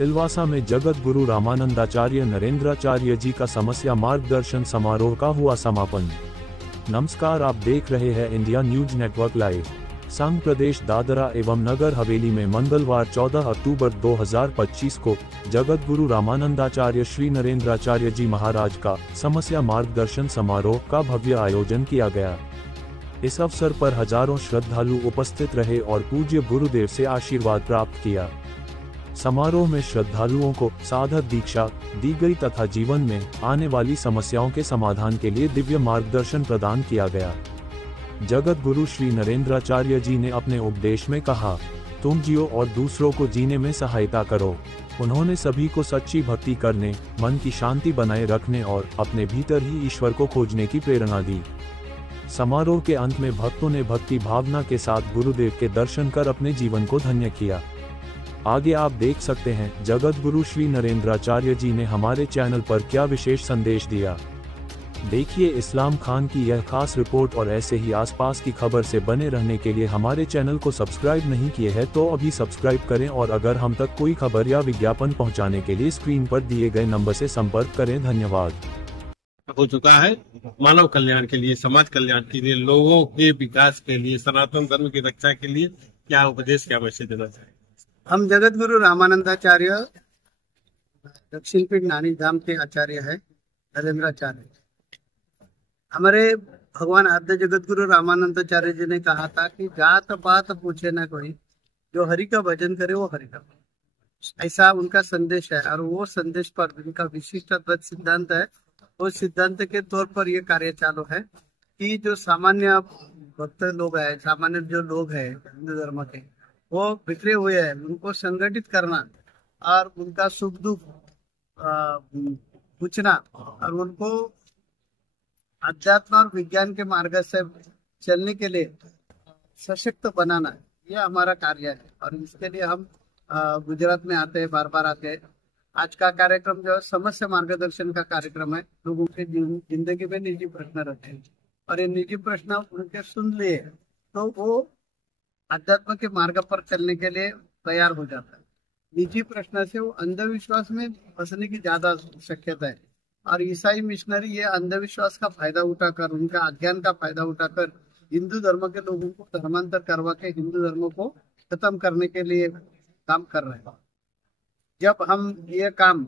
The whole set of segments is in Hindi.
सिलवासा में जगत गुरु रामानंदाचार्य नरेंद्राचार्य जी का समस्या मार्गदर्शन समारोह का हुआ समापन। नमस्कार, आप देख रहे हैं इंडिया न्यूज नेटवर्क लाइव। संघ प्रदेश दादरा एवं नगर हवेली में मंगलवार 14 अक्टूबर 2025 को जगत गुरु रामानंदाचार्य श्री नरेंद्राचार्य जी महाराज का समस्या मार्गदर्शन समारोह का भव्य आयोजन किया गया। इस अवसर पर हजारों श्रद्धालु उपस्थित रहे और पूज्य गुरुदेव से आशीर्वाद प्राप्त किया। समारोह में श्रद्धालुओं को साधक दीक्षा दी गई तथा जीवन में आने वाली समस्याओं के समाधान के लिए दिव्य मार्गदर्शन प्रदान किया गया। जगत गुरु श्री नरेंद्राचार्य जी ने अपने उपदेश में कहा, तुम जियो और दूसरों को जीने में सहायता करो। उन्होंने सभी को सच्ची भक्ति करने, मन की शांति बनाए रखने और अपने भीतर ही ईश्वर को खोजने की प्रेरणा दी। समारोह के अंत में भक्तों ने भक्ति भावना के साथ गुरुदेव के दर्शन कर अपने जीवन को धन्य किया। आगे आप देख सकते हैं जगत गुरु श्री नरेंद्राचार्य जी ने हमारे चैनल पर क्या विशेष संदेश दिया। देखिए इस्लाम खान की यह खास रिपोर्ट और ऐसे ही आसपास की खबर से बने रहने के लिए हमारे चैनल को सब्सक्राइब नहीं किए हैं तो अभी सब्सक्राइब करें और अगर हम तक कोई खबर या विज्ञापन पहुंचाने के लिए स्क्रीन पर दिए गए नंबर से संपर्क करें। धन्यवाद। हो चुका है। मानव कल्याण के लिए, समाज कल्याण के लिए, लोगों के विकास के लिए, सनातन धर्म की रक्षा के लिए क्या उपदेश, क्या मैसेज देना चाहिए? हम जगत गुरु रामानंदाचार्य दक्षिण पीठ नानी धाम के आचार्य है नरेंद्राचार्य। हमारे भगवान आद्य जगत गुरु रामानंदाचार्य जी ने कहा था कि जात पात पूछे ना कोई, जो हरि का भजन करे वो हरि का। ऐसा उनका संदेश है और वो संदेश पर उनका विशिष्ट अद्वैत सिद्धांत है। उस सिद्धांत के तौर पर ये कार्य चालू है कि जो सामान्य भक्त लोग है, सामान्य जो लोग है हिंदू धर्म के, वो बिखरे हुए हैं, उनको संगठित करना और उनका सुख दुख पूछना और उनको अध्यात्म और विज्ञान के मार्ग से चलने के लिए सशक्त बनाना, ये हमारा कार्य है। और इसके लिए हम गुजरात में आते हैं, बार बार आते हैं। आज का कार्यक्रम जो है समस्या मार्गदर्शन का कार्यक्रम है। लोगों के जिंदगी में निजी प्रश्न रहते हैं और ये निजी प्रश्न उनके सुन लिए तो वो अध्यात्म के मार्ग पर चलने के लिए तैयार हो जाता है। निजी प्रश्न से वो अंधविश्वास में फंसने की ज्यादा शक्यता है और ईसाई मिशनरी ये अंधविश्वास का फायदा उठाकर, उनका अज्ञान का फायदा उठाकर हिंदू धर्म के लोगों को धर्मांतर करवा के हिंदू धर्म को खत्म करने के लिए काम कर रहे हैं। जब हम ये काम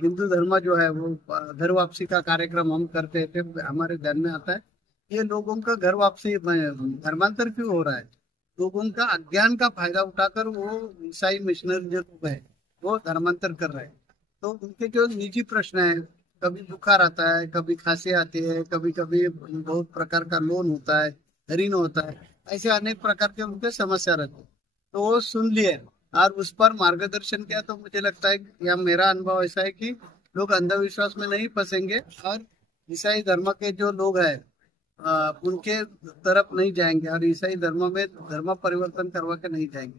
हिंदू धर्म जो है वो घर वापसी का कार्यक्रम हम करते थे, हमारे ध्यान में आता है ये लोगों का घर वापसी धर्मांतर क्यों हो रहा है। लोगों का अज्ञान का फायदा उठाकर वो ईसाई मिशनरी जो लोग है वो धर्मांतर कर रहे हैं। तो उनके जो निजी प्रश्न है, कभी बुखार आता है, कभी खांसी आती है, कभी कभी बहुत प्रकार का लोन होता है, ऋण होता है, ऐसे अनेक प्रकार के उनके समस्या रहते हैं। तो वो सुन लिए और उस पर मार्गदर्शन किया। तो मुझे लगता है या मेरा अनुभव ऐसा है कि लोग अंधविश्वास में नहीं फंसेंगे और ईसाई धर्म के जो लोग हैं उनके तरफ नहीं जाएंगे और ईसाई धर्म में धर्म परिवर्तन करवा के नहीं जाएंगे।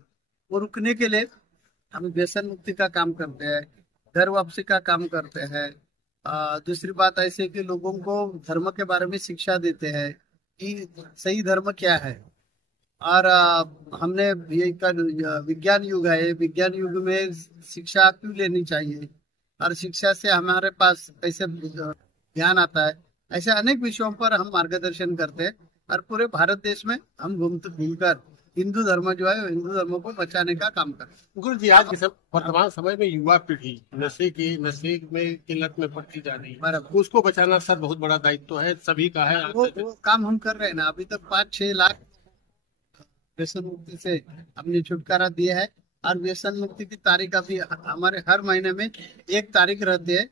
वो रुकने के लिए हम व्यसन मुक्ति का काम करते हैं, घर वापसी का काम करते हैं। दूसरी बात ऐसे कि लोगों को धर्म के बारे में शिक्षा देते हैं कि सही धर्म क्या है। और हमने ये विज्ञान युग है, विज्ञान युग में शिक्षा क्यों लेनी चाहिए और शिक्षा से हमारे पास कैसे ज्ञान आता है, ऐसे अनेक विषयों पर हम मार्गदर्शन करते हैं। और पूरे भारत देश में हम घूमकर हिंदू धर्म जो है हिंदू धर्म को बचाने का काम करते हैं। गुरु जी, आज के वर्तमान समय में युवा पीढ़ी नशे में की लत में पड़ती जा रही है, उसको बचाना सर बहुत बड़ा दायित्व है, सभी का है। वो काम हम कर रहे हैं ना। अभी तक 5-6 लाख व्यसन मुक्ति से हमने छुटकारा दिया है और व्यसन मुक्ति की तारीख अभी हमारे हर महीने में एक तारीख रहती है।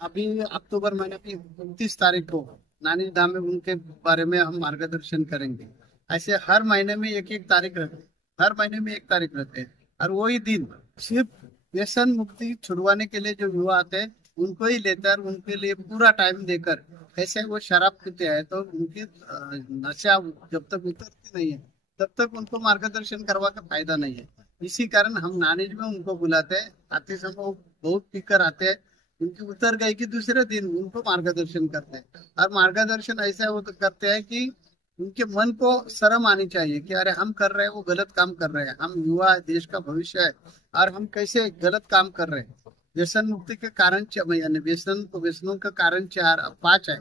अभी अक्टूबर महीने की 29 तारीख को नानी धाम में उनके बारे में हम मार्गदर्शन करेंगे। ऐसे हर महीने में एक एक तारीख रहते हैं, हर महीने में एक तारीख रहते हैं और वही दिन सिर्फ व्यसन मुक्ति छुड़वाने के लिए जो युवा आते हैं उनको ही लेकर उनके लिए पूरा टाइम देकर, कैसे वो शराब पीते हैं तो उनकी नशा जब तक उतरती नहीं है तब तक उनको मार्गदर्शन करवा का फायदा नहीं है। इसी कारण हम नानीज में उनको बुलाते हैं। आते समय वो बहुत पीकर आते हैं, उनकी उतर गई कि दूसरे दिन उनको मार्गदर्शन करते हैं और मार्गदर्शन ऐसा वो तो करते हैं कि उनके मन को शर्म आनी चाहिए कि अरे हम कर रहे हैं वो गलत काम कर रहे हैं, हम युवा है, देश का भविष्य है, और हम कैसे गलत काम कर रहे हैं। व्यसन मुक्ति के कारण यानी व्यसनों का कारण 4 5 है।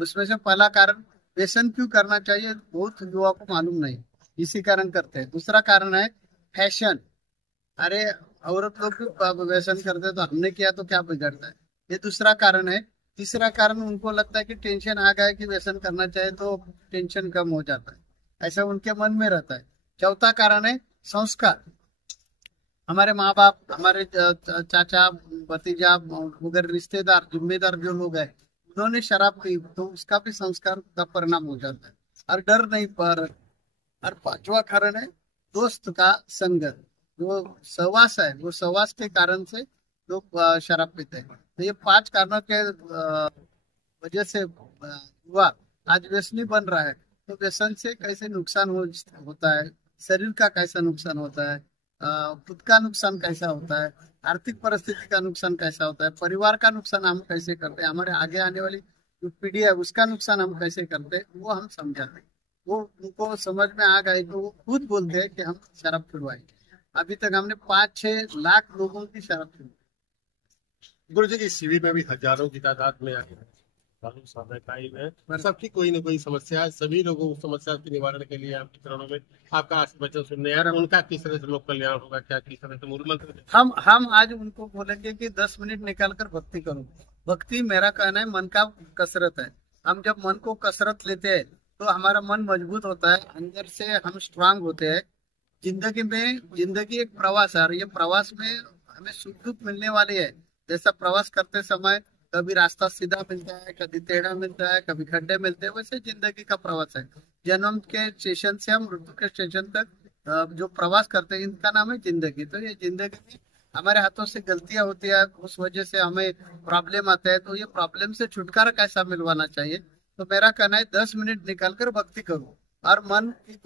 उसमें से पहला कारण, व्यसन क्यों करना चाहिए बहुत युवा को मालूम नहीं, इसी कारण करते हैं। दूसरा कारण है फैशन। अरे औरत लोग भी व्यसन करते हैं तो हमने किया तो क्या बिगड़ता है, ये दूसरा कारण है। तीसरा कारण, उनको लगता है कि टेंशन आ गया कि व्यसन करना चाहिए तो टेंशन कम हो जाता है, ऐसा उनके मन में रहता है। चौथा कारण है संस्कार। हमारे माँ बाप, हमारे चाचा भतीजा वगैरह रिश्तेदार जिम्मेदार जो लोग हैं, उन्होंने शराब पी तो उसका भी संस्कार का परिणाम हो जाता है, और डर नहीं पर। और पांचवा कारण है दोस्त का संगत, जो सहवास है, वो सहवास के कारण से लोग शराब पीते हैं। तो ये 5 कारणों के वजह से युवा आज व्यसनी बन रहा है। तो व्यसन से कैसे नुकसान होता है, शरीर का कैसा नुकसान होता है, खुद का नुकसान कैसा होता है, आर्थिक परिस्थिति का नुकसान कैसा होता है, परिवार का नुकसान हम कैसे करते हैं, हमारे आगे आने वाली जो पीढ़ी है उसका नुकसान हम कैसे करते हैं, वो हम समझाते हैं। वो उनको समझ में आ गए तो वो खुद बोलते हैं कि हम शराब छुड़वाएंगे। अभी तक हमने 5-6 लाख लोगों की शराब छुड़वाई। गुरु जी की शिविर में भी हजारों की तादाद में आए हैं। चालू समय टाइम है, सबकी कोई ना कोई समस्या है। सभी लोगों को समस्या के निवारण के लिए आपके चरणों में आपका आशीर्वचन सुनने आ रहा है। उनका किस तरह से लोक कल्याण होगा, क्या किस तरह से मूल मंत्र दें? हम आज उनको बोलेंगे कि 10 मिनट निकाल कर भक्ति करो। भक्ति, मेरा कहना है, मन का कसरत है। हम जब मन को कसरत लेते हैं तो हमारा मन मजबूत होता है, अंदर से हम स्ट्रांग होते हैं। जिंदगी एक प्रवास है, और ये प्रवास में हमें सुख दुख मिलने वाली है। जैसा प्रवास करते समय कभी रास्ता सीधा मिलता है, कभी टेढ़ा मिलता है, कभी खड्डे मिलते हैं, वैसे जिंदगी का प्रवास है। जन्म के स्टेशन से हम मृत्यु के स्टेशन तक जो प्रवास करते हैं, इनका नाम है जिंदगी। तो ये जिंदगी में हमारे हाथों से गलतियां होती है, उस वजह से हमें प्रॉब्लम आता है। तो ये प्रॉब्लम से छुटकारा कैसा मिलवाना चाहिए, तो मेरा कहना है 10 मिनट निकाल कर भक्ति करो, और मन की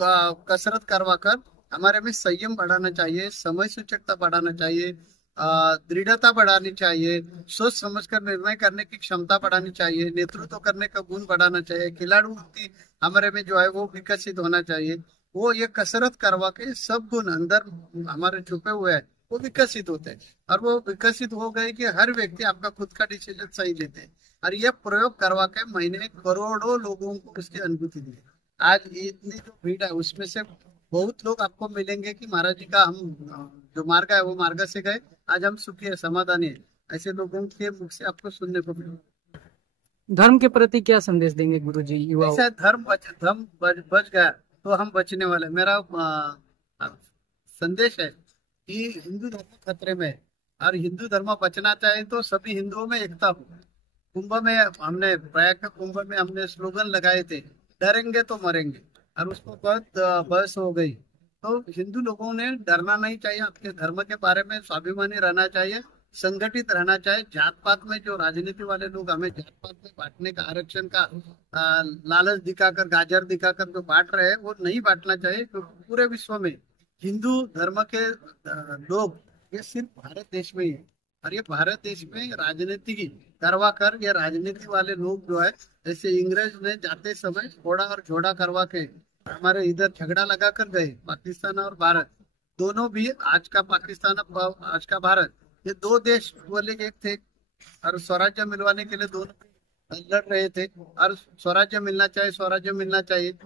कसरत करवा कर हमारे में संयम बढ़ाना चाहिए, समय सूचकता बढ़ाना चाहिए, दृढ़ता बढ़ानी चाहिए, सोच समझकर निर्णय करने की क्षमता बढ़ानी चाहिए, नेतृत्व करने का गुण बढ़ाना चाहिए, खिलाड़ू वृत्ति हमारे में जो है वो विकसित होना चाहिए। वो ये कसरत करवा के सब गुण अंदर हमारे छुपे हुए हैं वो विकसित होते हैं, और वो विकसित हो गए कि हर व्यक्ति आपका खुद का डिसीजन सही लेते हैं। और ये प्रयोग करवा के महीने करोड़ों लोगों को उसकी अनुभूति दी। आज इतनी जो भीड़ है उसमें से बहुत लोग आपको मिलेंगे कि महाराज जी का हम जो मार्ग है वो मार्ग से गए, आज हम सुखी है, समाधानी है। ऐसे लोगों के मुख से आपको सुनने को मिलेगा। धर्म के प्रति क्या संदेश देंगे गुरु जी युवाओं? ऐसा धर्म बच गया तो हम बचने वाले। मेरा संदेश है कि हिंदू धर्म खतरे में है, और हिंदू धर्म बचना चाहे तो सभी हिंदुओं में एकता हो। कुंभ में हमने, प्रयाग के कुंभ में हमने स्लोगन लगाए थे, डरेंगे तो मरेंगे, और उसको बहुत बहस हो गई। तो हिंदू लोगों ने डरना नहीं चाहिए, अपने धर्म के बारे में स्वाभिमानी रहना चाहिए, संगठित रहना चाहिए। जात पात में जो राजनीति वाले लोग हमें जात पात में बांटने का, आरक्षण का लालच दिखाकर, गाजर दिखाकर जो बांट रहे हैं वो नहीं बांटना चाहिए। क्योंकि पूरे विश्व में हिंदू धर्म के लोग ये सिर्फ भारत देश में ही है, और ये भारत देश में राजनीति की करवा कर, ये राजनीति वाले लोग जो है, जैसे इंग्रज ने जाते समय घोड़ा और झोड़ा करवा के हमारे इधर झगड़ा लगा कर गए, पाकिस्तान और भारत दोनों भी, आज का पाकिस्तान आज का भारत, ये 2 देश बोले एक थे, और स्वराज्य मिलवाने के लिए दोनों लड़ रहे थे, और स्वराज्य मिलना चाहिए, स्वराज्य मिलना चाहिए।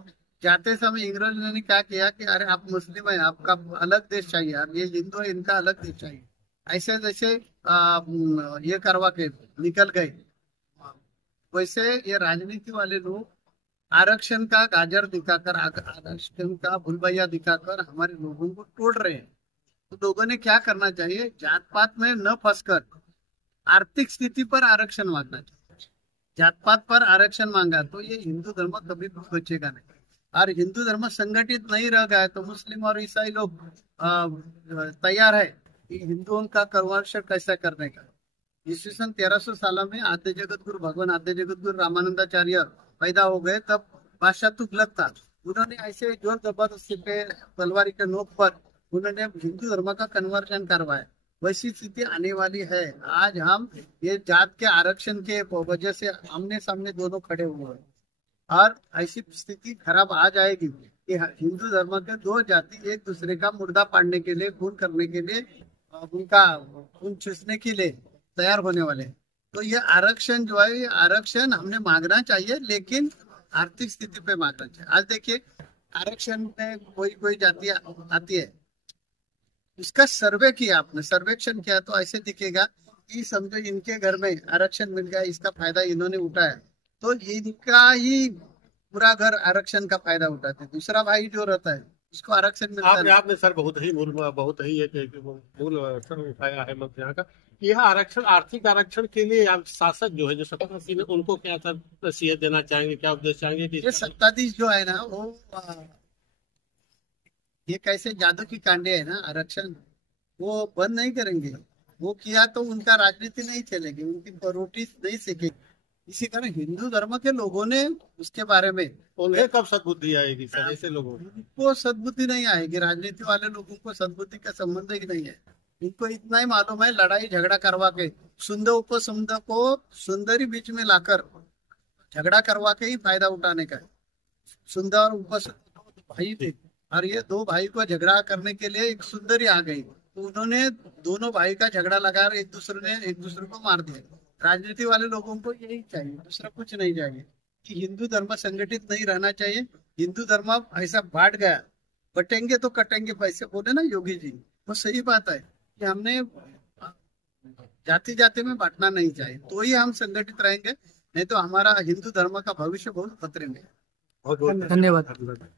जाते समय इंग्रज ने क्या किया कि अरे आप मुस्लिम है, आपका अलग देश चाहिए, और ये हिंदू है, इनका अलग देश चाहिए। ऐसे जैसे ये करवा के निकल गए, वैसे ये राजनीति वाले लोग आरक्षण का गाजर दिखाकर, आरक्षण का भूलभैया दिखाकर हमारे लोगों को तोड़ रहे हैं। तो लोगों ने क्या करना चाहिए, जात पात में न फंसकर आर्थिक स्थिति पर आरक्षण मांगना चाहिए। जात पात पर आरक्षण मांगा तो ये हिंदू धर्म कभी बचेगा नहीं, और हिंदू धर्म संगठित नहीं रह गया तो मुस्लिम और ईसाई लोग तैयार है कि हिंदुओं का कन्वर्शन कैसा करने का। ईस्वीसन 1300 साल में आद्य जगत गुरु भगवान आद्य जगत गुरु रामानंदाचार्य पैदा हो गए, तब बादशाह तुगलक था। उन्होंने ऐसे जोर जबरदस्ती पे तलवारी के नोक पर उन्होंने हिंदू धर्म का कन्वर्जन करवाया। वैसी स्थिति आने वाली है। आज हम ये जात के आरक्षण के वजह से आमने सामने दोनों खड़े हुए हैं। और ऐसी स्थिति खराब आ जाएगी कि हिंदू धर्म के दो जाति एक दूसरे का मुर्दा पाड़ने के लिए, खून करने के लिए, उनका खून चूसने के लिए तैयार होने वाले हैं। तो ये आरक्षण जो है, ये आरक्षण हमने मांगना चाहिए, लेकिन आर्थिक स्थिति पे मांगना चाहिए। आज देखिए, आरक्षण में कोई जाति आती है, इसका सर्वे किया आपने, सर्वेक्षण किया तो ऐसे दिखेगा कि समझो इनके घर में आरक्षण मिल गया, इसका फायदा इन्होंने उठाया, तो इनका ही पूरा घर आरक्षण का फायदा उठाते। दूसरा भाई जो रहता है उसको आरक्षण मिलता आपने है। आपने सर बहुत ही एक मूल सर उठाया है मंत्र यहाँ का। यह आरक्षण, आर्थिक आरक्षण के लिए आप शासक जो है, जो सत्ताधीश है, उनको क्या सर नसीहत देना चाहेंगे, क्या उपदेश चाहेंगे कि ये सत्ताधीश जो है ना, वो ये कैसे जादू की कांडे है ना, आरक्षण वो बंद नहीं करेंगे। वो किया तो उनका राजनीति नहीं चलेगी, उनकी रोटी नहीं सीखेगी। इसी कारण हिंदू धर्म के लोगों ने उसके बारे में, उन्हें कब सद्बुद्धि आएगी सर ऐसे लोगों को? को सद्बुद्धि नहीं आएगी। राजनीति वाले लोगों को सद्बुद्धि का संबंध ही नहीं है। इनको इतना ही मालूम है, लड़ाई झगड़ा करवा के, सुंदर उपसुंदर को सुंदरी बीच में लाकर झगड़ा करवा के ही फायदा उठाने का है। सुंदर और उपसुंदर भाई थे, और ये दो भाई को झगड़ा करने के लिए एक सुंदरी आ गई, तो उन्होंने दोनों भाई का झगड़ा लगा, एक दूसरे को मार दिया। राजनीति वाले लोगों को यही चाहिए, दूसरा कुछ नहीं चाहिए, कि हिंदू धर्म संगठित नहीं रहना चाहिए। हिंदू धर्म ऐसा बांट गया, बटेंगे तो कटेंगे पैसे, बोले ना योगी जी, वो सही बात है कि हमने जाति जाति में बांटना नहीं चाहिए, तो ही हम संगठित रहेंगे, नहीं तो हमारा हिंदू धर्म का भविष्य बहुत खतरे में है। बहुत बहुत धन्यवाद।